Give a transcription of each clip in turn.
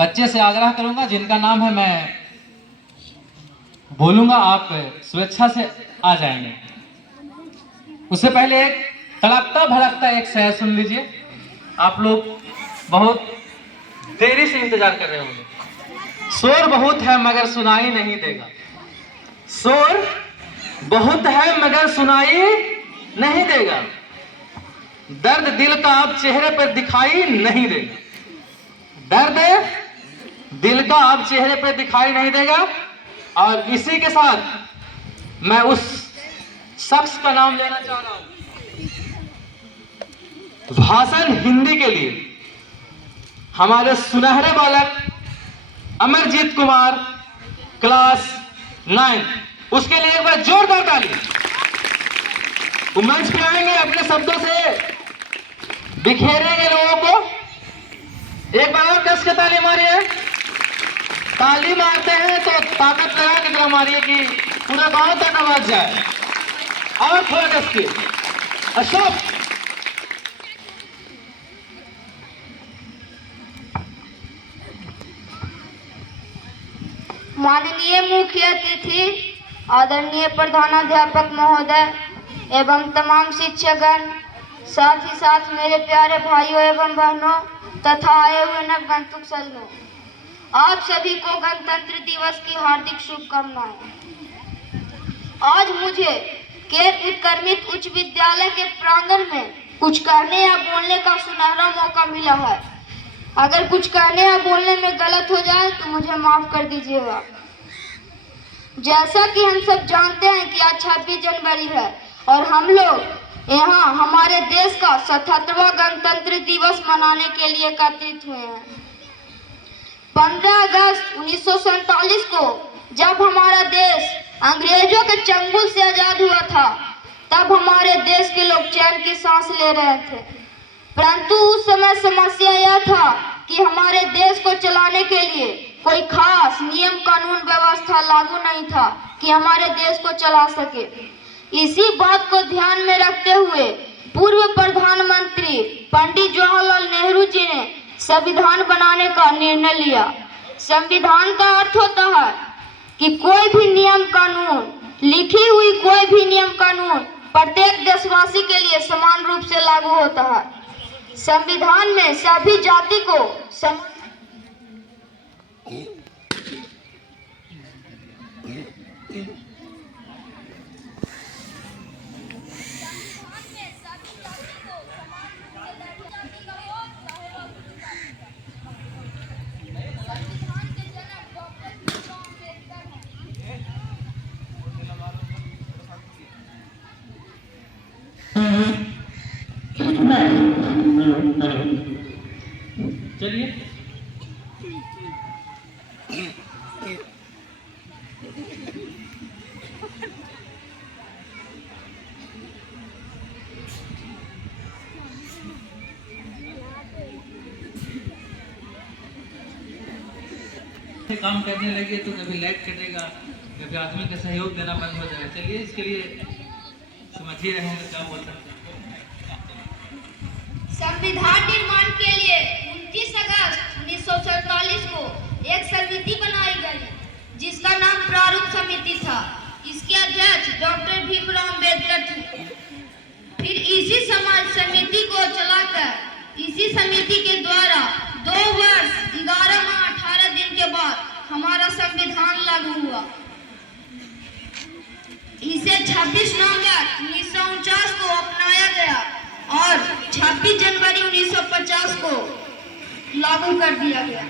बच्चे से आग्रह करूंगा जिनका नाम है मैं बोलूंगा, आप स्वेच्छा से आ जाएंगे। उससे पहले एक तड़कता भड़कता एक शेर सुन लीजिए। आप लोग बहुत देरी से इंतजार कर रहे होंगे। शोर बहुत है मगर सुनाई नहीं देगा, शोर बहुत है मगर सुनाई नहीं देगा, दर्द दिल का आप चेहरे पर दिखाई नहीं देगा, दर्द दिल का आप चेहरे पर दिखाई नहीं देगा। और इसी के साथ मैं उस शख्स का नाम लेना चाह रहा हूं। भाषण हिंदी के लिए हमारे सुनहरे बालक अमरजीत कुमार क्लास 9, उसके लिए एक बार जोरदार ताली। वो मंच पे आएंगे, अपने शब्दों से बिखेरेंगे लोगों को। एक बार और कस के ताली मारिए। ताली मारते हैं तो ताकत लगा के तरह मारिए कि पूरा गांव तक आवाज जाए। और थोड़ा कस के। अशोक, माननीय मुख्य अतिथि, आदरणीय प्रधानाध्यापक महोदय एवं तमाम शिक्षकगण, साथ ही साथ मेरे प्यारे भाइयों एवं बहनों तथा आए हुए नवगंतुक सज्जनों, आप सभी को गणतंत्र दिवस की हार्दिक शुभकामनाएं। आज मुझे केर उत्क्रमित उच्च विद्यालय के प्रांगण में कुछ कहने या बोलने का सुनहरा मौका मिला है। अगर कुछ कहने या बोलने में गलत हो जाए तो मुझे माफ कर दीजिएगा। जैसा कि हम सब जानते हैं कि आज 26 जनवरी है और हम लोग यहाँ हमारे देश का 77वां गणतंत्र दिवस मनाने के लिए एकत्रित हुए हैं। 15 अगस्त 1947 को जब हमारा देश अंग्रेजों के चंगुल से आजाद हुआ था, तब हमारे देश के लोग चैन की सांस ले रहे थे। परंतु उस समय समस्या यह था कि हमारे देश को चलाने के लिए कोई खास नियम कानून व्यवस्था लागू नहीं था कि हमारे देश को चला सके। इसी बात को ध्यान में रखते हुए पूर्व प्रधानमंत्री पंडित जवाहरलाल नेहरू जी ने संविधान बनाने का निर्णय लिया। संविधान का अर्थ होता है कि कोई भी नियम कानून, लिखी हुई कोई भी नियम कानून प्रत्येक देशवासी के लिए समान रूप से लागू होता है। संविधान में सभी जाति को चलिए काम करने लगे तो कभी लाइट कटेगा, कभी आदमी का सहयोग देना बंद हो जाएगा। चलिए इसके लिए समझिए रहेंगे क्या बोल सकते हैं। संविधान निर्माण के लिए 29 अगस्त 1947 को एक समिति बनाई गई जिसका नाम प्रारूप समिति था। इसके अध्यक्ष डॉक्टर भीमराव अम्बेडकर थे। फिर इसी समाज समिति को चलाकर इसी समिति के द्वारा 2 वर्ष 11 माह 18 दिन के बाद हमारा संविधान लागू हुआ। इसे 26 नवंबर 1949 को अपनाया गया और 26 जनवरी 1950 को लागू कर दिया गया।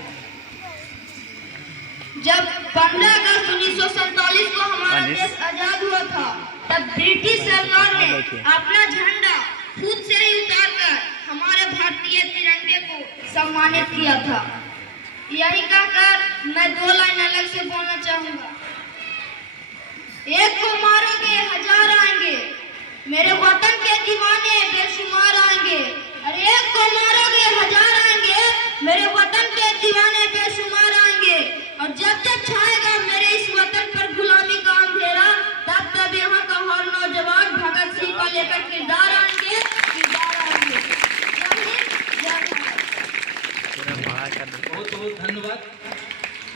जब 15 अगस्त 1947 को हमारा देश आजाद हुआ था, तब ब्रिटिश सरकार ने अपना झंडा खुद से ही उतारकर हमारे भारतीय तिरंगे को सम्मानित किया था। यही कहकर मैं 2 लाइन अलग से बोलना चाहूंगा। एक को मारोगे हजार आएंगे, मेरे वतन के दीवाने बेशुमार आएंगे। अरे एक को मारोगे हजार आएंगे, मेरे वतन के दीवाने बेशुमार आएंगे। और जब तक छाएगा मेरे इस वतन पर गुलामी का अंधेरा, तब तब यहाँ का हर नौजवान भगत सिंह को लेकर किरदार आएंगे। बहुत बहुत धन्यवाद।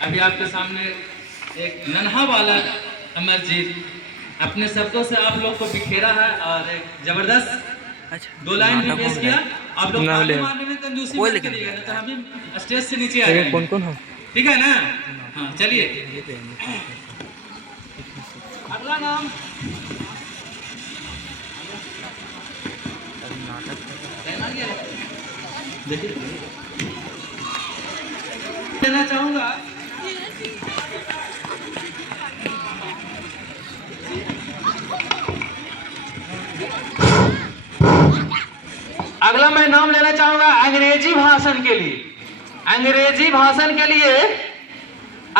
अभी आपके सामने एक नन्हा बालक अमरजीत अपने शब्दों से आप लोग को बिखेरा है और एक जबरदस्त 2 लाइन भी पेश किया। आप लोग ताली मारने में कंजूसी मत करिएगा, नहीं तो हम भी स्टेज से नीचे आ जाएंगे। कौन कौन हो, ठीक है ना? हाँ चलिए, अगला नाम देना चाहूंगा। अगला मैं नाम लेना चाहूंगा अंग्रेजी भाषण के लिए। अंग्रेजी भाषण के लिए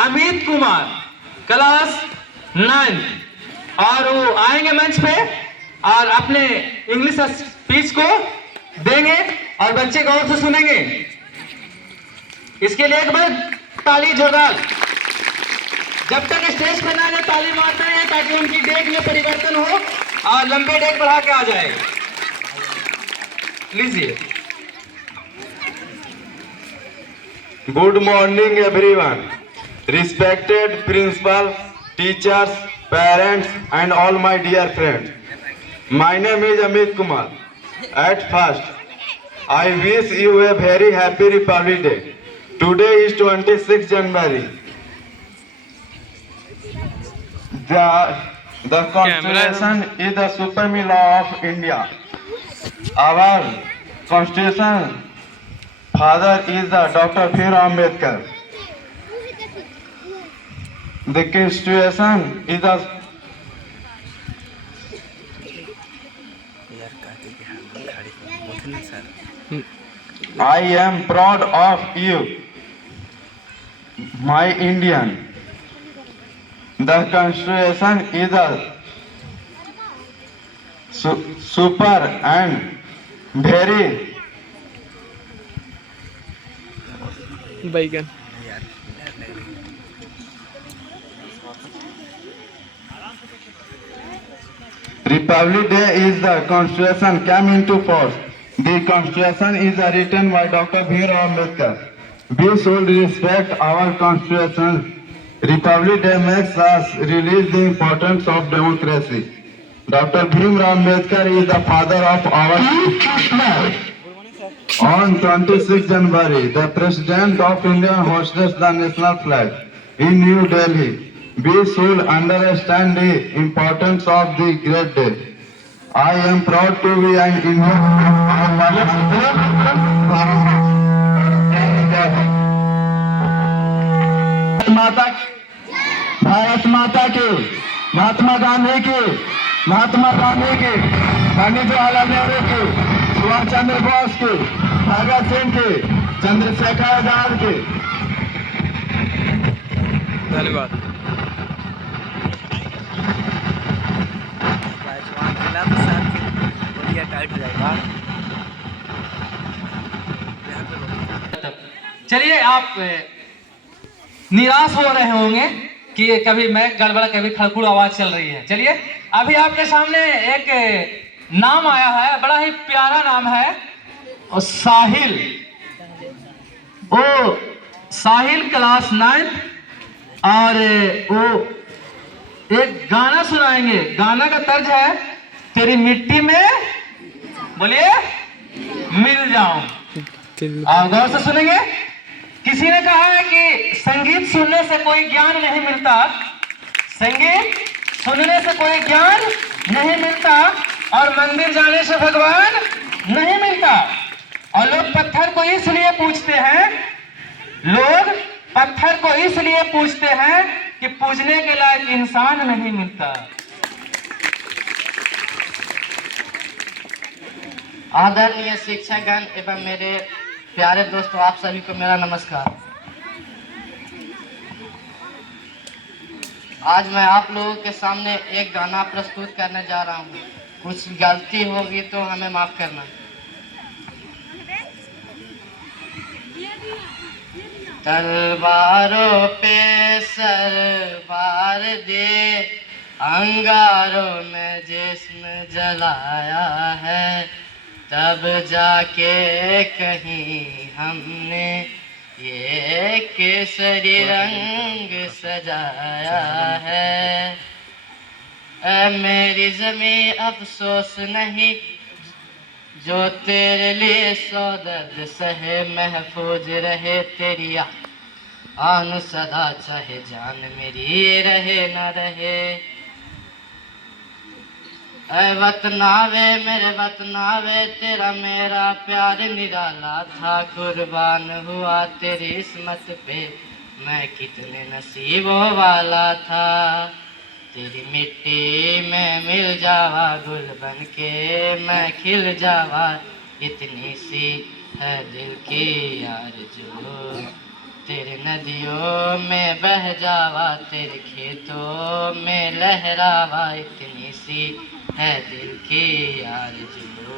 अमित कुमार, क्लास 9, और वो आएंगे मंच पे और अपने इंग्लिश स्पीच को देंगे और बच्चे गौर से सुनेंगे। इसके लिए एक बार ताली जोरदार। जब तक स्टेज पर ना ताली मारते हैं ताकि उनकी डेग में परिवर्तन हो और लंबे डेग बढ़ा के आ जाए। लीजिए। Good morning everyone, respected principal, teachers, parents and all my dear friends. My name is Amit Kumar. At first, I wish you a very happy Republic Day. Today is 26 January. The Constitution is the supreme law of India. Our Constitution father is the Dr. Bhim Ambedkar. The Constitution is the I am proud of you, my Indian. The Constitution is a super and very बैगन Republic Day is the Constitution came into force. The Constitution is written by Dr. Bhim Ambedkar. We should respect our Constitution. Republic Day makes us realize the importance of democracy. Dr. Bhim Ambedkar is the father of our nation. On 26 January, the President of India hoists the national flag in New Delhi. We should understand the importance of the great day. I am proud to be an Bharat माता के, महात्मा गांधी के, पंडित जवाहरलाल नेहरू के, सुभाष चंद्र बोस के, भगत सिंह के, चंद्रशेखर आजाद के। धन्यवाद। Tight हो जाएगा। चलिए, आप निराश हो रहे होंगे कि कभी मैं गड़बड़ कभी खड़खुड़ आवाज चल रही है। चलिए, अभी आपके सामने एक नाम आया है, बड़ा ही प्यारा नाम है, और साहिल। वो साहिल क्लास 9 और वो एक गाना सुनाएंगे। गाना का तर्ज है, तेरी मिट्टी में बोलिए मिल जाऊं। और गौर से सुनेंगे। किसी ने कहा है कि संगीत सुनने से कोई ज्ञान नहीं मिलता, संगीत सुनने से कोई ज्ञान नहीं मिलता, और मंदिर जाने से भगवान नहीं मिलता। और लोग पत्थर को इसलिए पूजते हैं, लोग पत्थर को इसलिए पूजते हैं कि पूजने के लायक इंसान नहीं मिलता। आदरणीय शिक्षकगण एवं मेरे प्यारे दोस्तों, आप सभी को मेरा नमस्कार। आज मैं आप लोगों के सामने एक गाना प्रस्तुत करने जा रहा हूँ। कुछ गलती होगी तो हमें माफ करना। तलवारों पे सरबार दे, अंगारों में जिस्म जलाया है, तब जाके कहीं हमने ये केसरी रंग सजाया है। ऐ मेरी ज़मीं अफसोस नहीं, जो तेरे लिए सौ दर्द सहे, महफूज रहे तेरी आन सदा, चाहे जान मेरी रहे न रहे। ऐ वतनावे मेरे वतनावे, तेरा मेरा प्यार निराला था, कुर्बान हुआ तेरी इस्मत पे, मैं कितने नसीबों वाला था। तेरी मिट्टी में मिल जावा गुल बन के, मैं खिल जावा, इतनी सी है दिल की आरज़ू। तेरे नदियों में बह जावा, तेरे खेतों में लहरावा, इतनी सी है दिल की आरज़ू।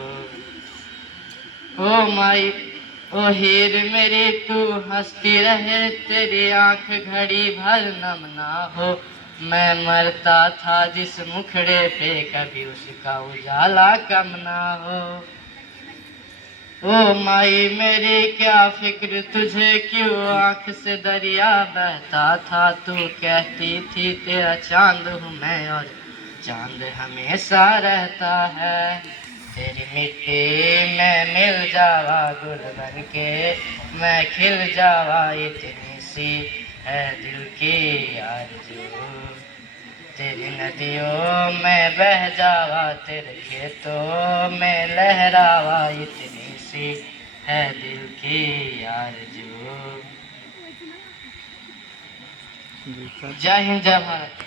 ओ माई ओ हीर मेरी तू हंसती रहे, तेरी आंख घड़ी भर नम ना हो। मैं मरता था जिस मुखड़े पे, कभी उसका उजाला कम ना हो। ओ माई मेरी क्या फिक्र तुझे, क्यों आंख से दरिया बहता था। तू कहती थी तेरा चांद हूँ मैं, और चांद हमेशा रहता है। तेरी मिट्टी में मिल जावा गुल बन के, मैं खिल जावा, इतनी सी है दिल की आरज़ू। तेरी नदियों में बह जावा, तेरे खेतों में लहरावा, इतनी सी है दिल की आरज़ू। जय हिंद जय भारत।